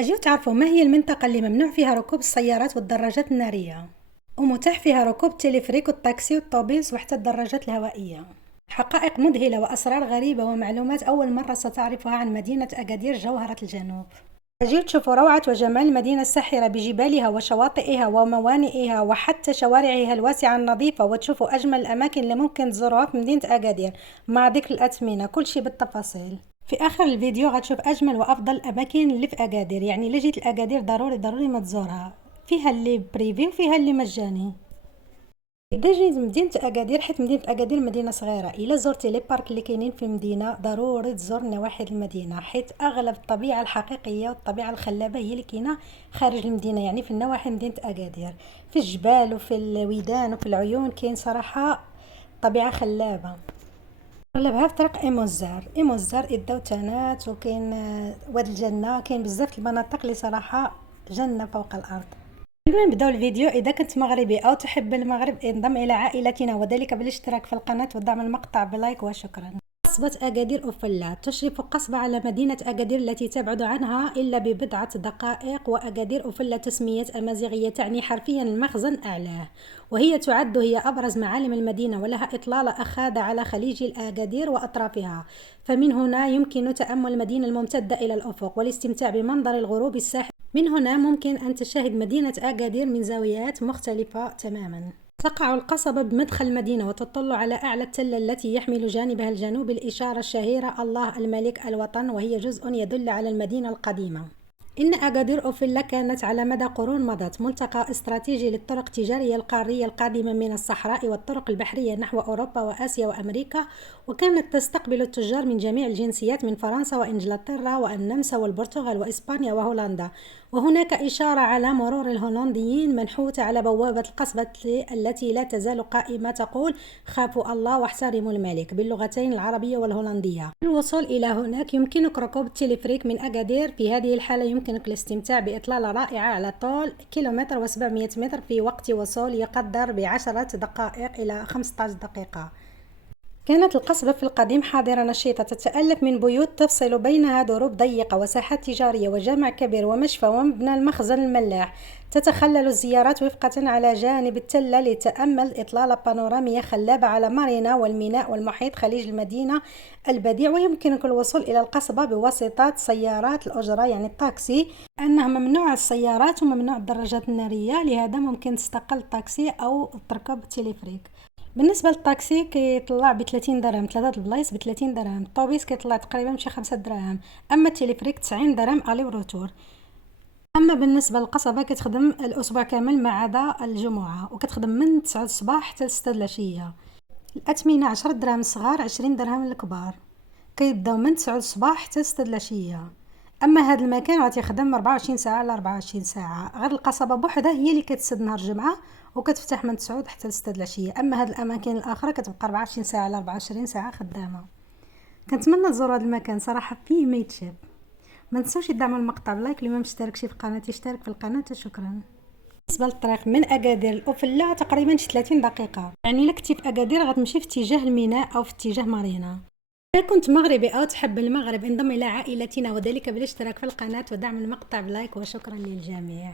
أجيو تعرفوا ما هي المنطقة اللي ممنوع فيها ركوب السيارات والدراجات النارية ومتاح فيها ركوب التلفريك والطاكسي والطوبيس وحتى الدراجات الهوائية. حقائق مذهلة وأسرار غريبة ومعلومات أول مرة ستعرفها عن مدينة أكادير جوهرة الجنوب. أجيو تشوفوا روعة وجمال المدينة الساحرة بجبالها وشواطئها وموانئها وحتى شوارعها الواسعة النظيفة، وتشوفوا أجمل الأماكن اللي ممكن تزوروها في مدينة أكادير مع ذكر الأثمنة، كل شيء بالتفاصيل. في اخر الفيديو غتشوف اجمل وافضل الاماكن اللي في اكادير، يعني اللي جيت لاكادير ضروري ما تزورها، فيها اللي بريفي وفيها اللي مجاني. اذا جيت مدينه اكادير، حيت مدينه اكادير مدينه صغيره، الا زرتي لي بارك اللي كاينين في المدينه ضروري تزور نواحي المدينه، حيت اغلب الطبيعه الحقيقيه والطبيعه الخلابه هي اللي كاينه خارج المدينه، يعني في النواحي مدينه اكادير، في الجبال وفي الودان وفي العيون كاين صراحه طبيعه خلابه. اغلبها في طريق ايموزار الدوتانات، وكاين واد الجنه، كاين بزاف المناطق اللي صراحه جنه فوق الارض. قبل ما نبداو الفيديو، اذا كنت مغربي او تحب المغرب انضم الى عائلتنا، وذلك بالاشتراك في القناه ودعم المقطع بلايك، وشكرا. قصبة أكادير أوفلا تشرف القصبة على مدينة أكادير التي تبعد عنها إلا ببضعة دقائق، وأكادير أوفلا تسمية أمازيغية تعني حرفيا المخزن أعلاه، وهي تعد هي أبرز معالم المدينة، ولها إطلالة أخاذة على خليج الأكادير وأطرافها، فمن هنا يمكن تأمل المدينة الممتدة إلى الأفق والاستمتاع بمنظر الغروب الساحر. من هنا ممكن أن تشاهد مدينة أكادير من زاويات مختلفة تماما. تقع القصبة بمدخل المدينة وتطل على أعلى التلة التي يحمل جانبها الجنوبي الإشارة الشهيرة الله الملك الوطن، وهي جزء يدل على المدينة القديمة. إن أكادير أوفيلا كانت على مدى قرون مضت ملتقى استراتيجي للطرق التجارية القارية القادمة من الصحراء والطرق البحرية نحو أوروبا وآسيا وأمريكا، وكانت تستقبل التجار من جميع الجنسيات من فرنسا وإنجلترا والنمسا والبرتغال وإسبانيا وهولندا، وهناك إشارة على مرور الهولنديين منحوتة على بوابة القصبة التي لا تزال قائمة تقول خافوا الله واحترموا الملك باللغتين العربية والهولندية. للوصول إلى هناك يمكنك ركوب التلفريك من أكادير، في هذه الحالة يمكنك الاستمتاع بإطلالة رائعة على طول كيلومتر و700 متر في وقت وصول يقدر ب10 دقائق إلى 15 دقيقة. كانت القصبة في القديم حاضرة نشيطة تتألف من بيوت تفصل بينها دروب ضيقة وساحات تجارية وجامع كبير ومشفى ومبنى المخزن الملاح. تتخلل الزيارات وفقة على جانب التلة لتأمل إطلالة بانورامية خلابة على مارينا والميناء والمحيط خليج المدينة البديع. ويمكنك الوصول إلى القصبة بواسطة سيارات الأجرة يعني الطاكسي، أنها ممنوع السيارات وممنوع الدراجات النارية، لهذا ممكن تستقل الطاكسي أو تركب التلفريك. بالنسبه للطاكسي كيطلع ب 30 درهم، ثلاثه البلايص ب 30 درهم. الطوبيس كيطلع تقريبا شي 5 دراهم، اما التلفريك 90 درهم الي وروتور. اما بالنسبه للقصبه كتخدم الاسبوع كامل ما عدا الجمعه، وكتخدم من 9 الصباح حتى 6 العشيه. الاثمنه 10 دراهم الصغار، 20 درهم الكبار، كيبداو من 9 الصباح حتى 6 العشيه. اما هذا المكان راه تيخدم 24 ساعه على 24 ساعه، غير القصبه بوحدها هي اللي كتسد نهار الجمعه وكتفتح من 9 حتى 6 العشيه، اما هاد الاماكن الاخرى كتبقى 24 ساعه على 24 ساعه خدامه. كنتمنى تزوروا هذا المكان صراحه فيه ما يتشاف. ما تنسوش تدعموا المقطع بلايك، اللي ما مشتركش في القناه يشترك في القناه، وشكرا. بالنسبه للطريق من اكادير الاوفلا تقريبا شي 30 دقيقه، يعني الا كنتي في اكادير غتمشي في اتجاه الميناء او في اتجاه مارينا. إذا كنت مغربي أو تحب المغرب انضم إلى عائلتنا، وذلك بالاشتراك في القناة ودعم المقطع بلايك، وشكرا للجميع.